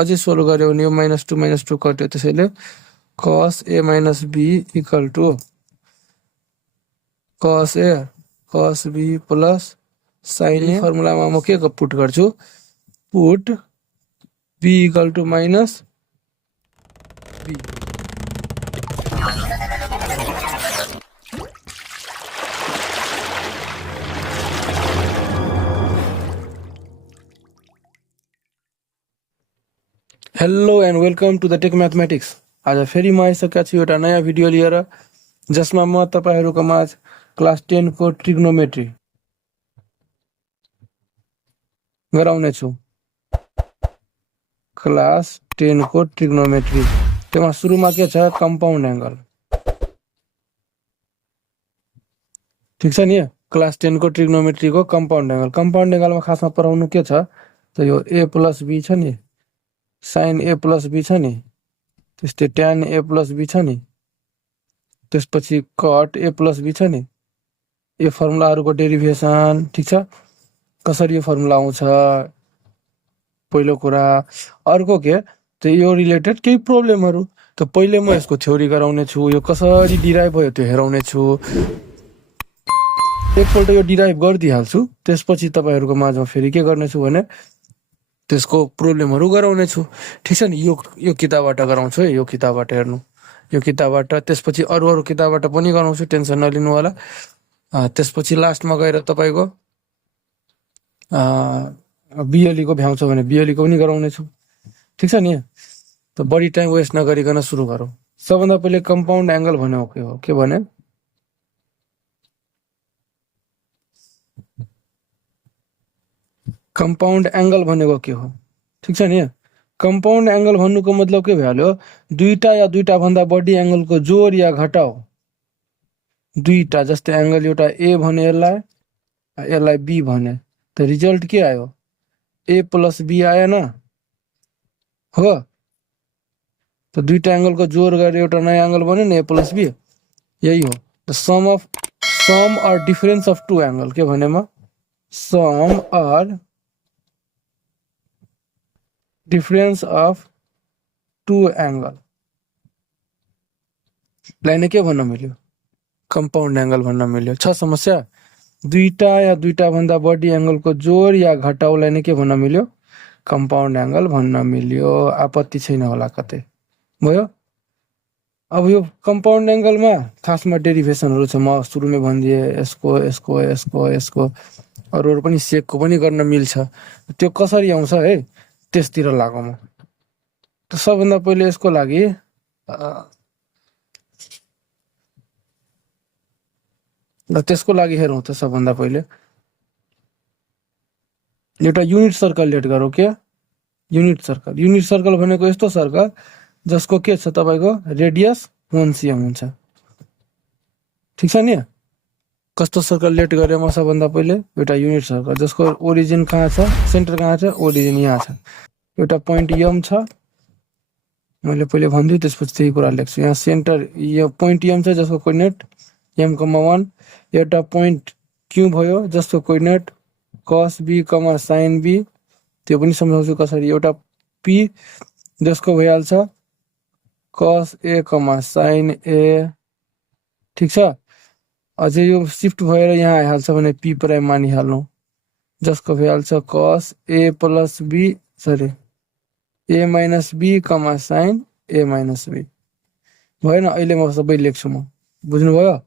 अझै सोल्भ गऱ्यो भने यो -2 कट्यो, त्यसैले cos a minus b equal to cos a cos b plus sin a। फर्मुलामा म के पुट गर्छु, put b equal to minus b। Hello and welcome to the tech mathematics. आज फेरि म आइसकेका छु एउटा नयाँ भिडियो लिएर, जसमा म तपाईहरुको माझ क्लास 10 को ट्रिग्नोमेट्री गराउने छु। क्लास 10 को ट्रिग्नोमेट्री, त्यसमा सुरुमा के छ, कम्पाउन्ड एंगल। ठीक छ नि, क्लास 10 को ट्रिग्नोमेट्री को कम्पाउन्ड एंगल। कम्पाउन्ड एंगल में खासमा पढाउनु के छ, त यो a प्लस b छ नि, sin a प्लस b छ नि, त्यस्तै tan a प्लस b छ नि, त्यसपछि cot a प्लस b छ नि, यो फर्मुलाहरुको डेरिभेसन। ठीक छ, कसरी यो फर्मुला आउँछ पहिलो कुरा। अर्को के, त यो रिलेटेड केही प्रब्लमहरु, त पहिले म यसको थ्योरी गराउने छु, यो कसरी डिराइभ भयो त्यो हेराउने छु। एकपल्ट यो डिराइभ गर्दिहाल्छु, त्यसपछि तपाईहरुको माझमा फेरि के गर्ने छु भने त्यसको प्रब्लमहरु गराउने छु। ठीक छ नि, यो किताबबाट गराउँछु है, यो किताबबाट हेर्नु, यो किताबबाट, त्यसपछि अरु किताबबाट पनि गराउँछु, टेन्सन नलिनु होला। त्यसपछि लास्टमा गएर तपाईको बीएलई को भ्याउँछ भने बीएलई को पनि गराउने छु। ठीक छ नि, त बढी टाइम वेस्ट नगरिकन सुरु गरौँ। सबभन्दा पहिले कम्पाउन्ड एंगल भनेको के हो, के भने कम्पाउन्ड एंगल भनेको के हो। ठीक छ नि, कम्पाउन्ड एंगल भन्नुको मतलब के भयो, दुईटा या दुईटा भन्दा बढी एंगलको जोड या घटाउ। दुईटा, जस्तै एंगल एउटा ए भने यसलाई बी भने, त रिजल्ट के आयो, a प्लस b आयो न, हो। त दुईटा एंगलको जोड गरेर एउटा नयाँ एंगल बन्यो नि, a प्लस b, यही हो। द सम और डिफरेंस अफ टू एंगल, के भने म सम और difference of two angle line के भन्न मिल्यो, कम्पाउन्ड एंगल भन्न मिल्यो। छ समस्या, दुईटा या दुईटा भन्दा बढी एंगलको जोड या घटाउलाई नै के भन्न मिल्यो, कम्पाउन्ड एंगल भन्न मिल्यो। आपत्ति छैन होला, कतै भयो। अब यो कम्पाउन्ड एंगलमा खासमा डेरिभेसनहरु छ, म सुरुमै भनिदिए, यसको यसको यसको यसको अरु पनि सेकको पनि गर्न मिल्छ। त्यो कसरी आउँछ है, त्यसतिर लागौं म। त सबभन्दा पहिले यसको लागि त्यसको लागि हेरौं त सबभन्दा पहिले एउटा युनिट सर्कल लेट गरौँ। के युनिट सर्कल, युनिट सर्कल भनेको यस्तो सर्कल जसको के छ, तपाईको रेडियस 1 cm हुन्छ। ठीक छ नि, कस्तो सर्कल लेट गरे म सबभन्दा पहिले, एउटा युनिट सर्कल जसको ओरिजिन कहाँ छ, सेन्टर कहाँ छ, ओरिजिन यहाँ छ। एउटा पोइन्ट m छ, मैले पहिले भन्दिए, त्यसपछि त्यही कुरा लेख्छु। यहाँ सेन्टर यो पोइन्ट m छ जसको कोर्डिनेट m,1। एउटा पोइन्ट q भयो जसको coordinate cos b, sin b, त्यो पनि सम्झाउँछु कसरी। एउटा p जसको भइहाल्छ cos a, sin a। ठीक छ, अझै यो शिफ्ट भएर यहाँ आइहाल्छ भने p प्राइम मानिहाल्नु, जसको भइहाल्छ cos a plus b, sorry a minus b, sin a minus b। भएन, अहिले म सबै लेख्छु, म बुझ्नुभयो।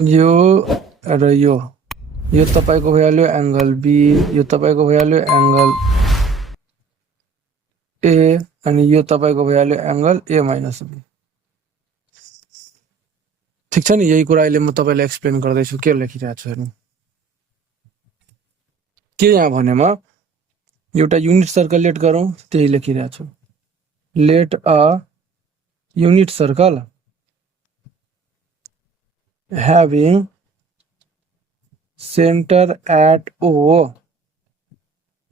यो र यो तपाईको भइहाल्यो एंगल b, यो तपाईको भइहाल्यो एंगल a, अनि यो तपाईको भइहाल्यो एंगल a माइनस b। ठीक छ नि, यही कुरा अहिले म तपाईलाई एक्सप्लेन गर्दैछु, के लेखिरहेको छु हेर्नु। के यहाँ भनेमा एउटा युनिट सर्कल लेट गरौँ, त्यही लेखिरहेको छु। Let a unit circle having center at O,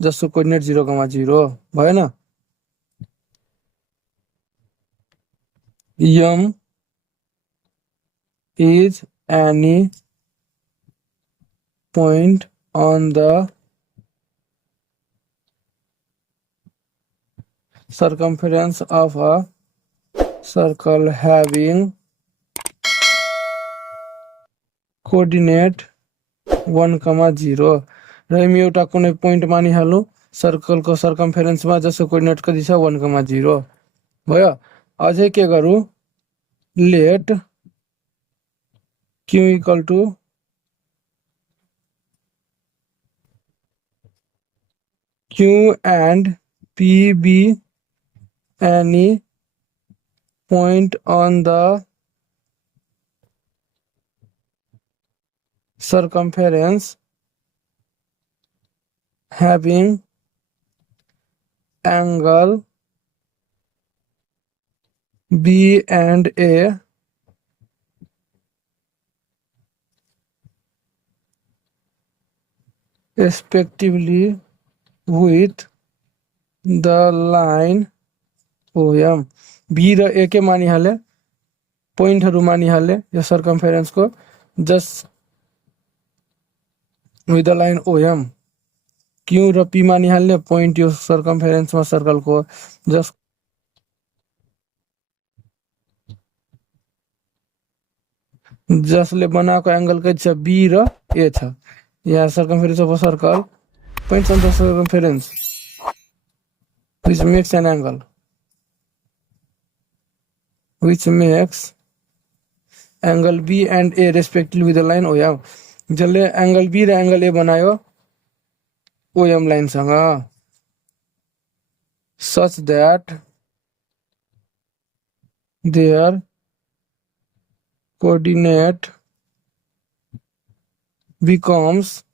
जसको कोर्डिनेट 0,0 भएन। m is any point on the circumference of a circle having coordinate 1,0 र म एउटा कुनै पोइन्ट मानिहालौँ सर्कलको सर्कमफेरेन्समा जसको कोअर्डिनेट कति छ 1,0 भयो। अझै के गरौँ, let q equal to q and p be any point on the circumference having angle B and A respectively with the line OM। B र A के मानिहाले, पोइन्टहरु मानिहाले यो सर्कमफेरेन्स को, just with the line OM। Q र P मानिहाल्ने, point यो सर्कमफेरेन्समा सर्कलको, just जसले बनाएको angle कति छ B र A छ। यहाँ circumference of a circle, points on the circumference which makes an angle, which makes angle B and A respectively with the line OM। जसले एंगल B र एंगल A बनायो OM लाइन सँग, such that their coordinate becomes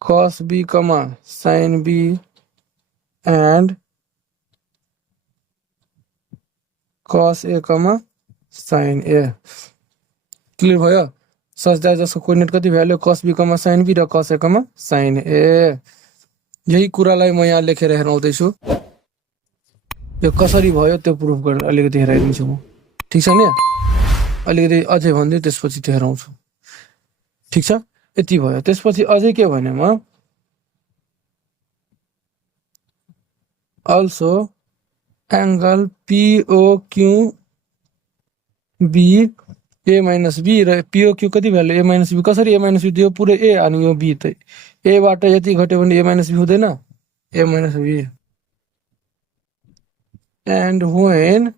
cos B, sin B and cos A, sin A। Clear भयो? Such that जसको coordinate कति value cos B, sin B र cos A, sin A। यही कुरालाई म यहाँ लेखेर हेराउँदै छु। यो कसरी भयो त्यो प्रुफ गरेर अलिकति हेराइदिन्छु म। ठीक छ नि? अलिकति अझै भन्दियो त्यसपछि त्यो हेराउँछु। ठीक छ? यति भयो। त्यसपछि अझै के भने म, also angle POQ B A minus B र POQ कति भ्याल्यु A minus B, कसरी A minus B दियो, पुरै A अनि यो B त A बाट यति घट्यो भने A minus B हुँदैन, A minus B। And when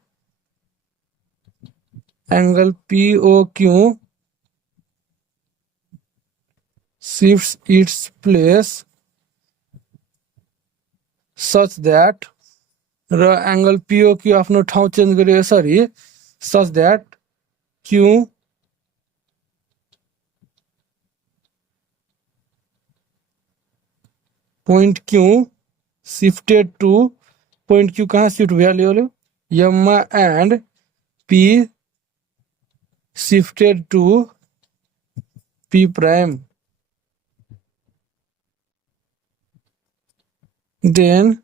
angle POQ shifts its place such that र एंगल POQ आफ्नो ठाउँ चेन्ज गर्यो यसरी, such that Q point Q shifted to, point Q कहाँ शिफ्ट भ्याल्यु M मा, and P shifted to P prime, then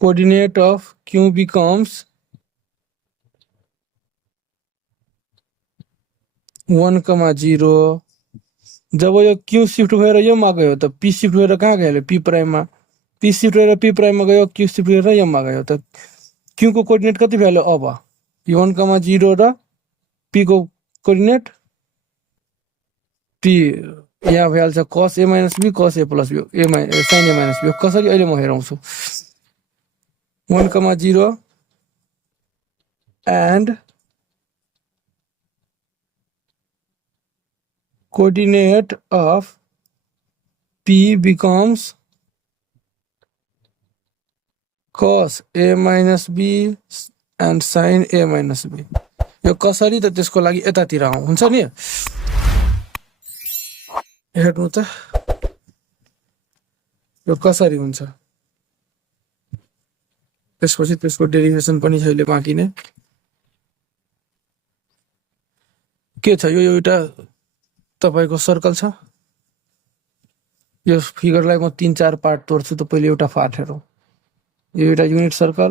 coordinate of Q becomes 1,0। जब यो Q shift भएर यो मा गयो त P शिफ्ट भएर कहाँ गयो P प्राइम मा, P शिफ्ट भएर P प्राइम मा गयो, Q शिफ्ट भएर यो मा गयो त Q को कोअर्डिनेट कति भ्याल्यु अब 1,0 र P को कोअर्डिनेट P यहाँ भइहाल्छ cos A minus B, cos A plus B, sin A minus B। कसरी अहिले म हेराउँछु। 1,0 and coordinate of P becomes cos A minus B and sin A minus B। यो कसरी त त्यसको लागि यतातिर आउँ हुन्छ नि, हेर्नु त यो कसरी हुन्छ। त्यसपछि त्यसको डेरिभेसन पनि छ अहिले बाँकी नै। के छ यो एउटा तपाईको सर्कल छ। यो फिगरलाई म 3-4 पार्ट तोड्छु त पहिले एउटा पार्ट हेरौँ। यो एउटा युनिट सर्कल,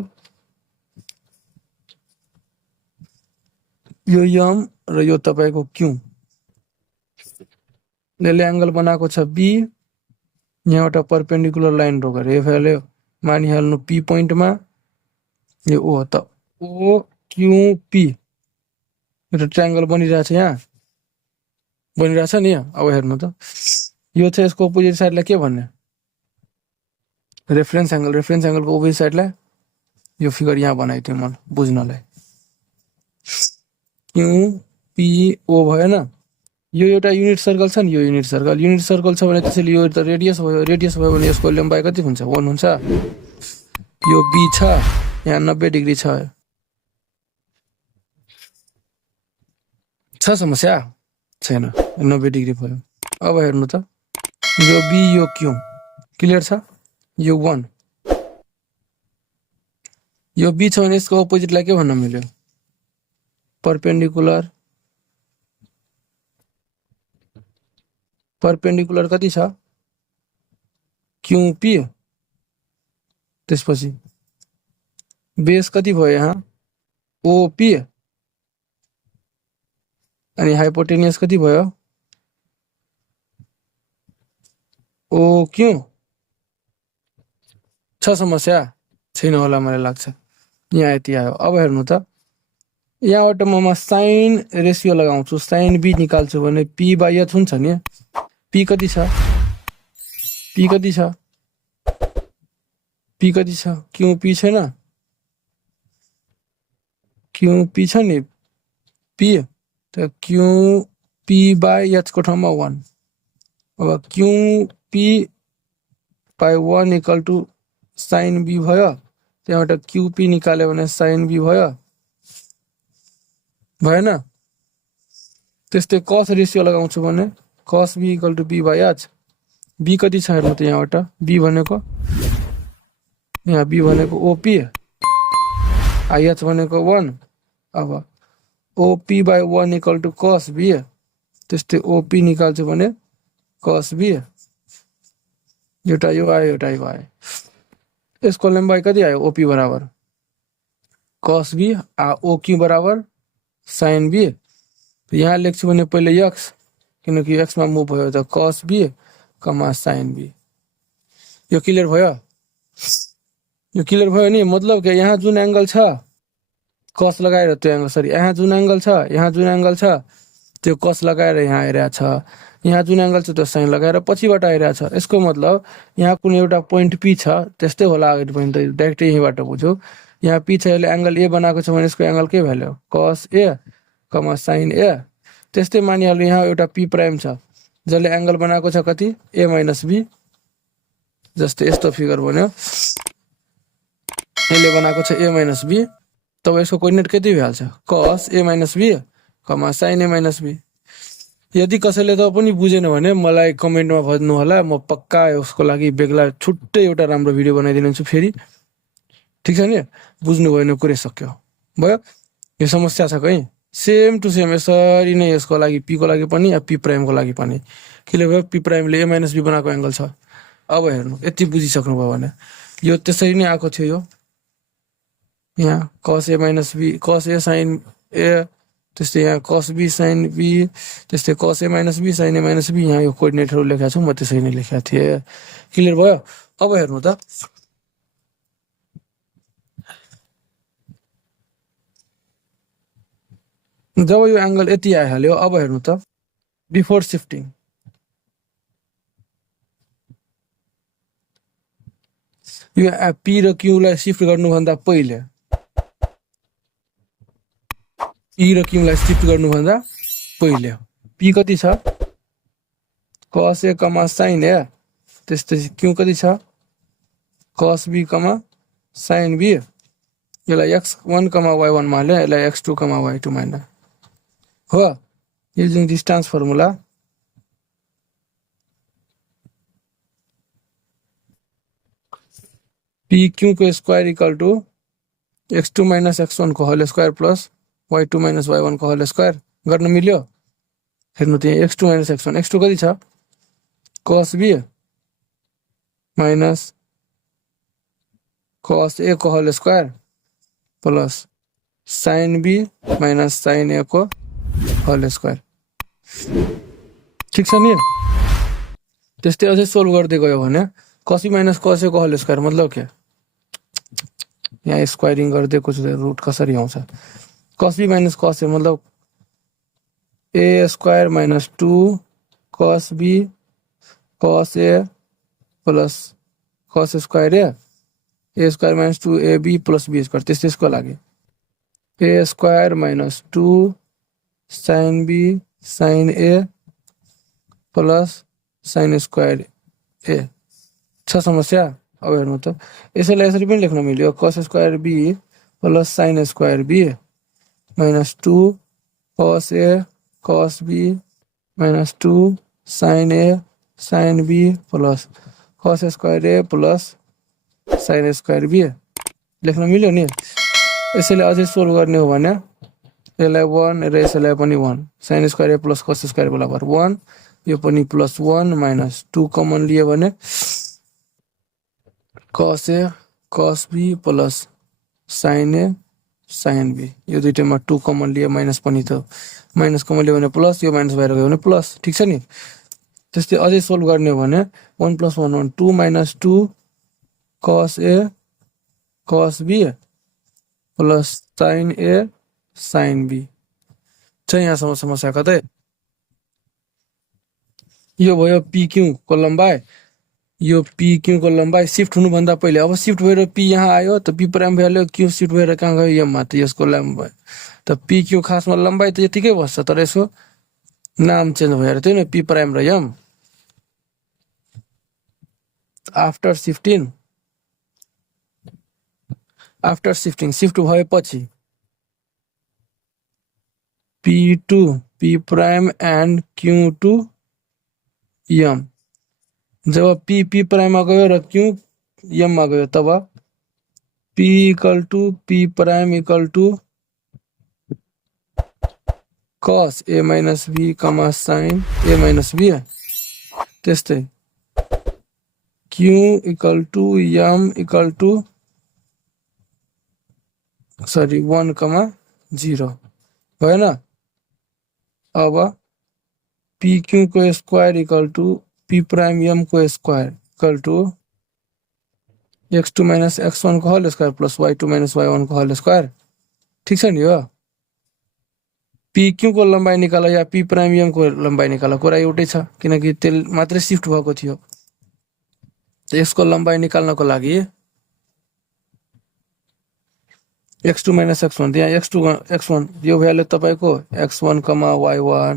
यो M र यो तपाईको Q, यसले एंगल बनाएको छ B यहाँबाट परपेन्डिकुलर लाइन ड्र गरेर यो भ्याल्यु मानिहाल्नु पी पोइन्टमा यो ओ हो त ओ क्यू पी एउटा ट्रायंगल बनिरहेछ यहाँ बनिरहेछ नि अब हेर्नु त यो चाहिँ यसको अपोजिट साइडलाई के भन्ने रेफरेन्स एंगलको अपोजिट साइडलाई यो फिगर यहाँ बनाइदिउँ म बुझ्नलाई क्यू पी ओ भएन यो एउटा युनिट सर्कल छ नि यो युनिट सर्कल छ भने त्यसैले यो त रेडियस भयो भने यसको लम्बाइ कति हुन्छ 1 हुन्छ यो बी छ यहाँ 90 डिग्री छ समस्या छैन 90 डिग्री भयो अब हेर्नु त यो बी यो क्यू क्लियर छ यो 1 यो बी छ भने यसको अपोजिटलाई के भन्न मिल्यो परपेन्डिकुलर कति छ क्यूपी त्यसपछि बेस कति भयो यहाँ ओपी अनि हाइपोटेनियस कति भयो ओ क्यू छ समस्या छैन होला मलाई लाग्छ यहाँ यति आयो अब हेर्नु त यहाँबाट म साइन रेसियो लगाउँछु साइन बी निकाल्छु भने पी बाई एच हुन्छ नि पी कति छ क्यू पी छैन क्यू पी छ नि पी त क्यू पी बाई एच को ठाउँमा 1 अब Q P by 1 equal to sine B भयो त्यहाँबाट क्यू पी निकाल्यो भने साइन बी भयो भएन त्यस्तै कस रेसियो लगाउँछु भने cos b equal to B by H B कति छ हेर्नु त यहाँबाट बी भनेको यहाँ बी भनेको ओपी आइएच भनेको 1 अब OP by 1 equal to cos b त्यस्तै ओपी निकाल्छु भने cos b एउटा यो आयो यसको लम्बाइ कति आयो ओपी बराबर cos b ओ क्यू बराबर साइन बी यहाँ लेख्छु भने पहिले x किनकि x मा मुभ भयो त cos b कमा sin b यो क्लियर भयो नि मतलब के यहाँ जुन एंगल छ cos लगाएर त्यो एंगल सरी यहाँ जुन एंगल छ त्यो cos लगाएर यहाँ आइरहेछ यहाँ जुन एंगल छ त्यो sin लगाएर पछिबाट आइरहेछ यसको मतलब यहाँ कुनै एउटा पोइन्ट p छ त्यस्तै होला अगाडि पनि त डाइरेक्ट यहीबाट बुझ्यो यहाँ p छ यसले एंगल a बनाएको छ भने यसको एंगल के value cos a comma sin a त्यस्तै मानिहाल्नु यहाँ एउटा p प्राइम छ जसले एंगल बनाएको छ कति a माइनस b जस्तै यस्तो फिगर बन्यो यसले बनाएको छ a माइनस b तब यसको कोर्डिनेट कति भइहाल्छ cos a minus b comma sin a minus b यदि कसैले त पनि बुझेन भने मलाई कमेन्टमा भन्नु होला म पक्का यसको लागि बेग्ला छुट्टै एउटा राम्रो भिडियो बनाइदिन्छु फेरि ठीक छ नि बुझ्नु भएन कुरै सक्यो भयो यो समस्या छ कहीं सेम टु सेम यसरी नै यसको लागि p को लागि पनि p प्राइम को लागि पनि किले भयो p प्राइम ले a माइनस b बनाएको एंगल छ अब हेर्नु यति बुझिसक्नु भयो भने यो त्यसरी नै आको थियो यो यहाँ cos a minus b cos a sin a त्यस्तै यहाँ cos b sin b त्यस्तै cos a minus b sin a minus b यहाँ यो कोर्डिनेटहरु लेखेको छु म त्यसरी नै लेखेको थिए क्लियर भयो अब हेर्नु त जब यो एंगल यति आइहाल्यो अब हेर्नु त बिफोर शिफ्टिङ यो p र q लाई शिफ्ट गर्नु भन्दा पहिले p कति छ cos a comma sin a त्यस्तै q कति छ cos b कमा sin b यसलाई x1 कमा y1 मा हाल्यो यसलाई x2 कमा y2 मा हाल्यो हो using distance formula pq को square equal to x2 minus x1 को whole square plus y2 minus y1 को होल स्क्वायर गर्न मिल्यो हेर्नु त x2 माइनस x1 x2 कति छ cos b minus cos a को whole square plus sin b minus sin a को होल स्क्वायर ठीक छ नि त्यस्तै अझै सोल्भ गर्दै गयो भने cos b minus cos a को होल स्क्वायर मतलब के यहाँ स्क्वायरिङ गरिदिएको छु रुट कसरी आउँछ cos b minus cos a मतलब a square minus 2 cos b cos a plus cos square a square minus 2 ab plus b square त्यसको लागि a square minus 2 sin b sin a plus sin square a छ समस्या अब हेर्नु त यसैलाई यसरी पनि लेख्न मिल्यो cos square b plus sin square b minus 2 cos a cos b minus 2 sin a sin b plus cos square a plus sin square b लेख्न मिल्यो नि यसैले अझै सोल्भ गर्ने हो भने यसलाई 1 र यसलाई पनि 1 sin square a plus cos square बराबर 1 यो पनि प्लस 1 माइनस 2 कमन लियो भने cos a cos b plus sin a sin b यो दुईटैमा 2 कमन लियो माइनस पनि त माइनस कमन लियो भने प्लस यो माइनस बाहिर गयो भने प्लस ठीक छ नि त्यस्तै अझै सोल्भ गर्ने हो भने 1 + 1 1 2 minus 2 cos a cos b plus sin a sin b चाहिँ यहाँसम्म समस्या कतै यो भयो pq को लम्बाइ यो pq को लम्बाइ शिफ्ट हुनुभन्दा पहिले अब शिफ्ट भएर p यहाँ आयो त p prime value q shift भएर कहाँ गयो m मा त यसको लम्बाइ त pq खासमा लम्बाइ त यतिकै बस्छ तर यसको नाम चेन्ज भएर त्यही न p प्राइम र m आफ्टर शिफ्टिङ शिफ्ट भएपछि p to p prime and q to m जब p प्राइम मा गयो र q m मा गयो तब p = p prime = cos a minus b, sin a minus b त्यस्तै q = m = 1, 0 भएन अब pq को स्क्वायर = p प्राइम m को स्क्वायर = x2 - x1 को whole square plus y2 - y1 को होल स्क्वायर ठीक छ नि यो pq को लम्बाइ निकाल या p प्राइम m को लम्बाइ निकाल कुरा एउटै छ किनकि तेल मात्रै शिफ्ट भएको थियो त यसको लम्बाइ निकाल्नको लागि x2 - x1 यहाँ x2 x1 यो भ्यालु तपाईको x1, y1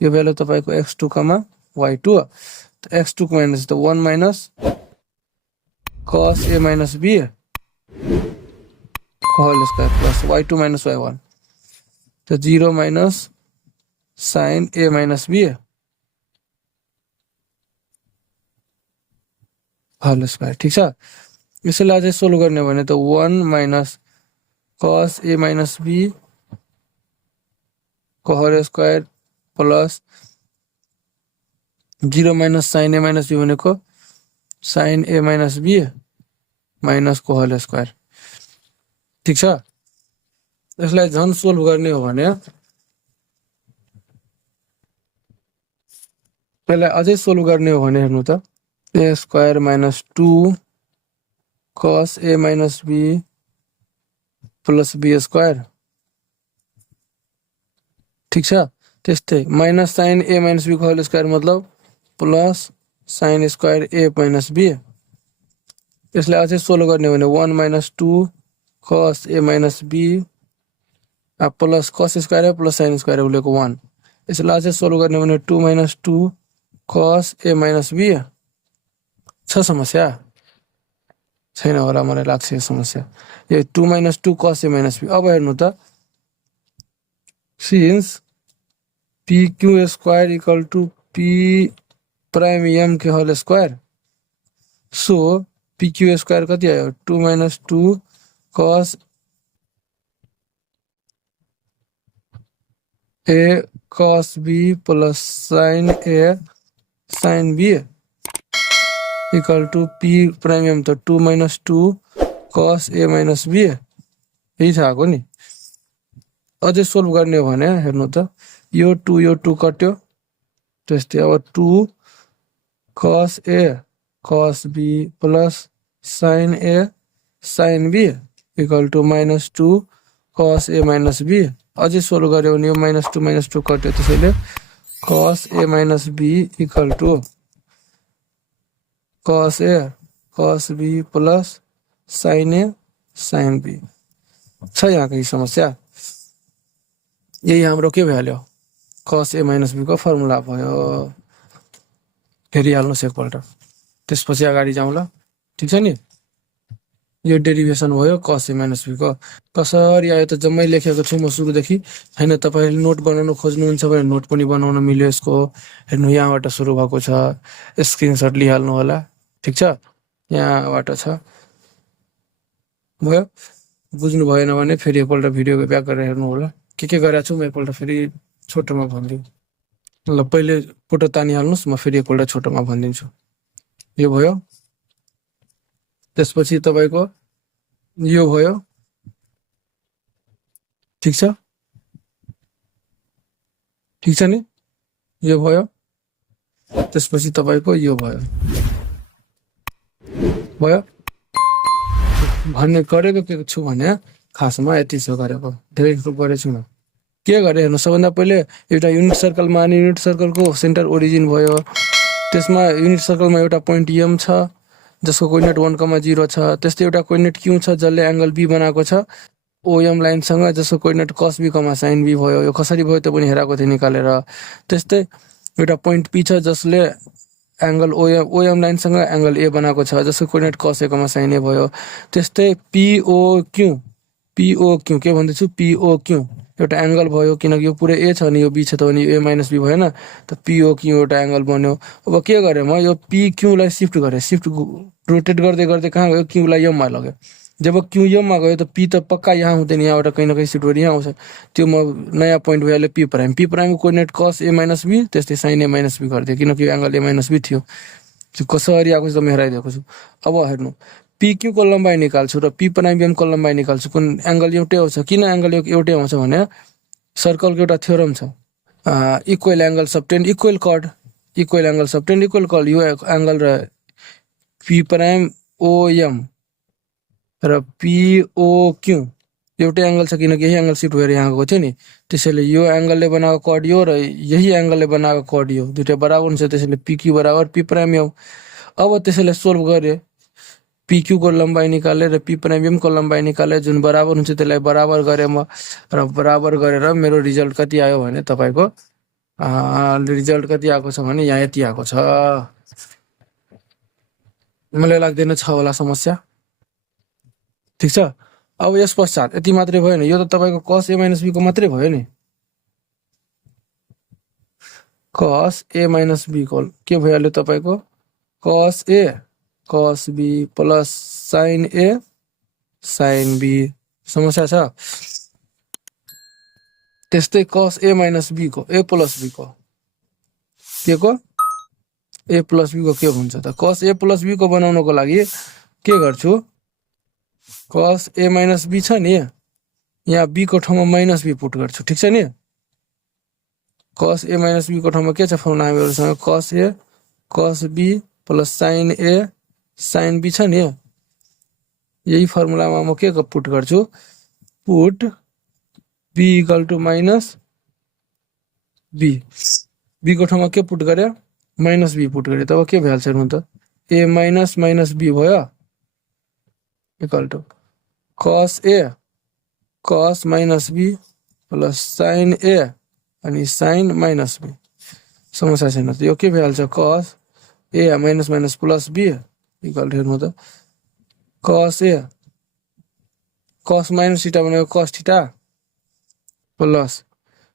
यो भ्यालु तपाईको x2, y2 त x2 को माइनस त 1 minus cos a minus b whole square plus y2 - y1 to 0 minus sin a minus b whole square ठीक छ यसैलाई अझै सोल्भ गर्ने भने त 1 minus cos a minus b को whole square plus 0 minus sin a minus b भनेको sin a minus b minus को होल स्क्वायर ठीक छ यसलाई झन् सोल्भ गर्ने हो भने यसलाई अझै सोल्भ गर्ने हो भने हेर्नु त a square minus 2 cos a minus b plus b square ठीक छ त्यस्तै minus sin a minus b को होल स्क्वायर मतलब plus sin square a minus b यसलाई अझै सोल्भ गर्ने हो भने 1 minus 2 cos a minus b plus cos square a plus sin square उलेको 1 यसलाई अझै सोल्भ गर्ने हो भने 2 minus 2 cos a minus b छ समस्या छैन होला मलाई लाग्छ यो समस्या यो 2 minus 2 cos a minus b अब हेर्नु त since pq square = p prime m के whole square so pq square कति आयो 2 minus 2 cos a cos b plus sin a sin b = p prime m त 2 minus 2 cos a minus b यही छ आको नि अझै सोल्भ गर्ने हो भने हेर्नु त यो 2 कट्यो त्यस्तै अब 2 cos A cos B plus sin A sin B equal to -2 cos A minus B। अझै सोल्भ गर्यो भने यो -2 कट्यो, त्यसैले cos A minus B equal to cos A cos B plus sin A sin B छ यहाँको यो समस्या। यही हाम्रो के भइहाल्यो, cos A minus B को फर्मुला भयो। हेरिहाल्नुहोस् एकपल्ट, त्यसपछि अगाडि जाउँ ल, ठिक छ नि। यो डेरिभेसन भयो cos A minus B को। कसरी आयो त जम्मै लेखेको छु म सुरुदेखि। हैन तपाईहरुले नोट बनाउन खोज्नुहुन्छ भने नोट पनि बनाउन मिल्यो यसको। हेर्नु यहाँबाट सुरु भएको छ, स्क्रिनशट लिहाल्नु होला, ठिक छ। यहाँबाट छ, भयो। बुझ्नु भएन भने फेरि एकपल्ट भिडियो ब्याक गरेर हेर्नु होला। के गरेको छु म एकपल्ट फेरि छोटोमा भनिदिन्छु ल। पहिले फोटो तानिहाल्नुहोस्, म फेरि एकपल्ट छोटोमा भनिदिन्छु। यो भयो, त्यसपछि तपाईको यो भयो, ठिक छ, ठिक छ नि। यो भयो, त्यसपछि तपाईको यो भयो, भयो। भन्ने गरेको के छु भने खासमा यति छ गरेको, धेरै गरेको छु म। के गरे हेर्नु, सबभन्दा पहिले एउटा युनिट सर्कलमा अनि युनिट सर्कलको सेन्टर ओरिजिन भयो। त्यसमा युनिट सर्कलमा एउटा पोइन्ट एम छ जसको कोर्डिनेट 1,0 छ। त्यस्तै एउटा कोर्डिनेट क्यू छ जसले एंगल बी बनाएको छ ओएम लाइनसँग, जसको coordinate cos b, sin b भयो। यो कसरी भयो त्यो पनि हेराएको थिएँ निकालेर। त्यस्तै एउटा पोइन्ट पी छ जसले एंगल ओएम लाइनसँग एंगल ए बनाएको छ जसको coordinate cos a, sin a भयो। त्यस्तै पीओक्यू के भन्दैछु, पीओक्यू एउटा एंगल भयो, किनकि यो पुरै ए छ अनि यो बी छ त अनि ए माइनस बी भएन त पीओक्यू एउटा एंगल बन्यो। अब के गरे म, यो पीक्यू लाई शिफ्ट गरे, शिफ्ट रोटेट गर्दै गर्दै कहाँ गयो, क्यू लाई एम मा लग्यो। जब क्यू एम मा गयो त पी त पक्का यहाँ हुँदैन, यहाँबाट कहीं न कहीं शिफ्ट गरेर यहाँ आउँछ। त्यो म नयाँ पोइन्ट भइहाल्यो पी प्राइम। पी प्राइम को coordinate cos a minus b, त्यस्तै sin a minus b गरिदियो, किनकि यो एंगल a minus b थियो। त्यो कसरी आएको छ त म हेराइदिएको छु। अब हेर्नु, पीक्यू को लम्बाइ निकाल्छु र पी प्राइम एम को लम्बाइ निकाल्छु, कुन एंगल एउटै आउँछ। किन एंगल एउटै आउँछ भने सर्कलको एउटा थ्योरम छ, equal angle subtended equal cord, equal angle subtended equal cord. यो एंगल र पी प्राइम ओएम र पीओक्यू एउटै एंगल छ, किनकि यही एंगल शिफ्ट भएर यहाँ गएको थियो नि। त्यसैले यो एंगलले बनाएको कॉर्ड यो र यही एंगलले बनाएको कॉर्ड यो, दुईटा बराबर हुन्छ। त्यसैले पीक्यू बराबर पी प्राइम एम। अब त्यसैले सोल्भ गरे, पीक्यू को लम्बाइ निकाले र पी प्राइम एम को लम्बाइ निकाले, जुन बराबर हुन्छ त्यसलाई बराबर गरे म। र बराबर गरेर मेरो रिजल्ट कति आयो भने तपाईको रिजल्ट कति आएको छ भने यहाँ यति आएको छ। मलाई लाग्दैन छ होला समस्या, ठिक छ। अब यस पश्चात यति मात्रै भयो नि, यो त तपाईको cos a minus b को मात्रै भयो नि। cos a minus b को के भइहाल्यो तपाईको cos a cos b plus sin a sin b। समस्या छ। त्यस्तै cos a minus b को a plus b को के को a plus b को के हुन्छ त, cos a plus b को बनाउनको लागि के गर्छु, cos a minus b छ नि, यहाँ b को ठाउँमा माइनस b पुट गर्छु, ठिक छ नि। cos a minus b को ठाउँमा के छ formula हामीहरुसँग, cos a cos b plus sin a sin b छ नि। यही फर्मुलामा म के पुट गर्छु, put b equal to minus b, b को ठाउँमा के पुट गरे, माइनस b पुट गरे। तब के भइहाल्छ हेर्नु त, a माइनस माइनस b भयो equal to cos a cos minus b plus sin a अनि sin माइनस b। समस्या छैन त, यो के भइहाल्छ, cos a minus minus plus b equal to हेर्नु त cos a cos minus theta भनेको cos theta plus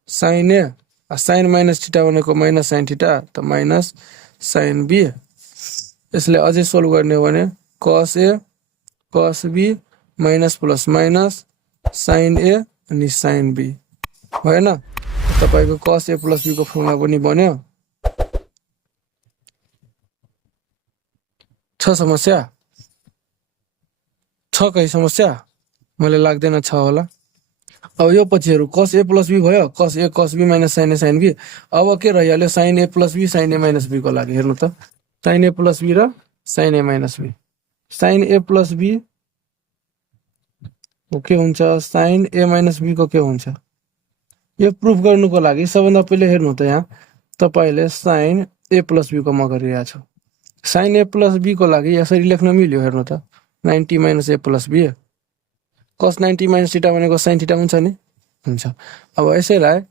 sin a sin minus theta भनेको माइनस sin थीटा त माइनस sin b। यसले अझै सोल्भ गर्ने हो भने cos a cos b minus plus minus sin a अनि sin b भएन। तपाईको cos a प्लस b को फर्मुला पनि बन्यो। छ समस्या, छ कही समस्या, मलाई लाग्दैन छ होला। अब यो पछिहरु cos a प्लस b भयो, cos a cos b minus sin a sin b। अब के रहिहाल्यो, sin a plus b sin a minus b को लागि हेर्नु त, साइन ए प्लस बी र sine A minus B. Sine A plus B को के हुन्छ, साइन ए माइनस बी को के हुन्छ। यो प्रुफ गर्नुको लागि सबभन्दा पहिले हेर्नु त यहाँ तपाईले साइन ए प्लस बी को म गरिरहेको छु। साइन ए प्लस बी को लागि यसरी लेख्न मिल्यो, हेर्नु त 90 minus A plus B. cos 90 minus theta भनेको sin थीटा हुन्छ नि, हुन्छ। अब यसैलाई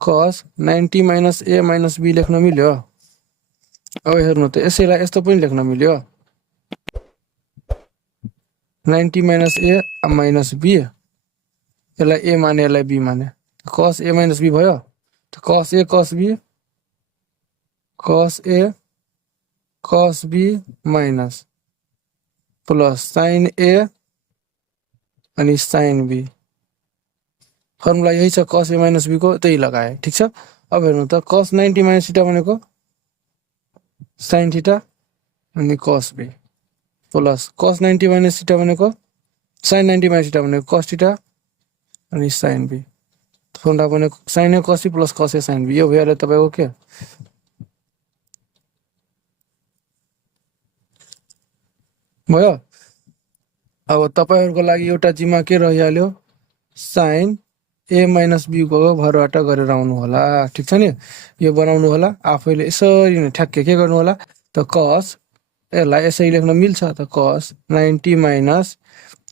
cos 90 minus A minus B लेख्न मिल्यो। अब हेर्नु त यसैलाई यस्तो पनि लेख्न मिल्यो, 90 माइनस ए माइनस बी, यसलाई ए माने यसलाई बी माने, cos ए माइनस बी भयो। cos A cos B, cos A cos B minus plus sin A अनि sin बी। फर्मुला यही छ, cos ए माइनस बी को त्यही लगाए, ठीक छ। अब हेर्नु त cos 90 माइनस थीटा भनेको sin थीटा अनि cos B plus cos 90 minus theta भनेको sin 90 माइनस थीटा भनेको cos थीटा अनि sin बी। फर्मुला भनेको sin A cos B plus cos A sin B. यो भइहाल्यो तपाईको के भयो। अब तपाईहरुको लागि एउटा जिम्मा के रहिहाल्यो, sin ए माइनस बी को भरबाट गरेर आउनु होला, ठीक छ नि। यो बनाउनु होला आफैले यसरी नै ठ्याक्कै के गर्नु होला त cos यसलाई यसरी लेख्न मिल्छ त cos 90 minus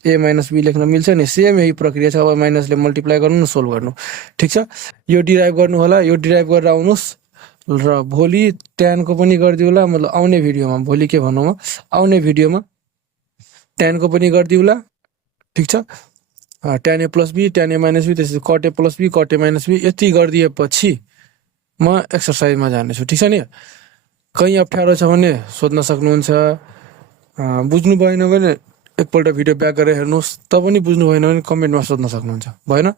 A minus B लेख्न मिल्छ नि। सेम यही प्रक्रिया छ। अब माइनसले मल्टिप्लाई गर्नु न सोल्भ गर्नु, ठीक छ। यो डिराइभ गर्नु होला, यो डिराइभ गरेर आउनुस् र भोलि tan को पनि गर्दिउला, मतलब आउने भिडियोमा, भोलि के भनौँ आउने भिडियोमा tan को पनि गर्दिउला, ठीक छ। tan A plus B, tan A minus B, त्यसपछि cot A plus B, cot A minus B, यति गरिदिएपछि म एक्सरसाइजमा जानेछु, ठीक छ नि। कहीँ अप्ठ्यारो छ भने सोध्न सक्नुहुन्छ, बुझ्नु भएन भने एकपल्ट भिडियो ब्याक गरेर हेर्नुहोस्, त पनि बुझ्नु भएन भने कमेन्टमा सोध्न सक्नुहुन्छ, भएन।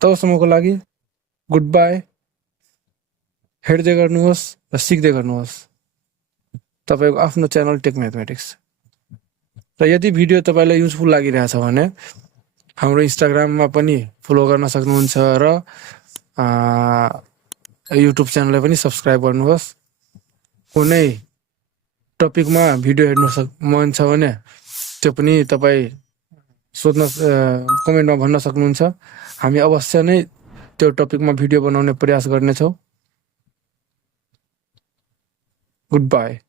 तबसम्मको लागि गुड बाई। हेर्दै गर्नुहोस् र सिक्दै गर्नुहोस् तपाईको आफ्नो च्यानल टेक म्याथमेटिक्स। र यदि भिडियो तपाईलाई युजफुल लागिरहेछ भने हाम्रो इन्स्टाग्राममा पनि फलो गर्न सक्नुहुन्छ र युट्युब च्यानललाई पनि सब्स्क्राइब गर्नुहोस्। कुनै टपिकमा भिडियो हेर्नु मन छ भने त्यो पनि तपाई सोध्न कमेन्टमा भन्न सक्नुहुन्छ। हामी अवश्य नै त्यो टपिकमा भिडियो बनाउने प्रयास गर्नेछौँ। Good by.